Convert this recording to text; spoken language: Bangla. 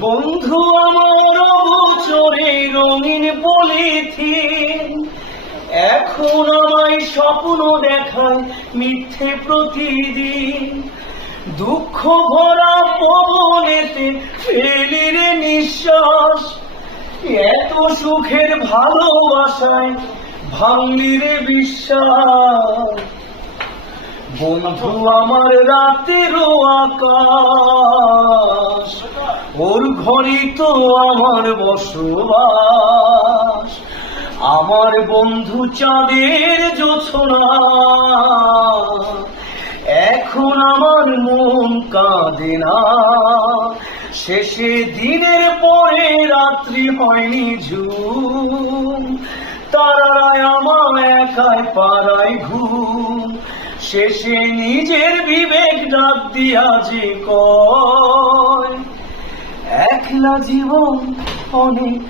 বন্ধু আমার অবচরে রঙিন পলিথিন এখন আমায় স্বপ্ন দেখায় মিথ্যে প্রতিদিন। দুঃখ ভরা পবনেতে ফেলি রে নিঃশ্বাস, এত সুখের ভালোবাসায় ভাঙলি রে বিশ্বাস। বন্ধু আমার রাতেরও আকাশ, ওর ঘরই তো আমার বসবাস। আমার বন্ধু চাঁদের জোছনা, এখন আমার মন কাঁদে না। শেষে দিনের পরে রাত্রি হয়নি ঝুম, তারায় আমার একাই পাড়ায় ঘুম। শেষে নিজের বিবেক ডাক দিয়া যে কয়, একলা জীবন অনেক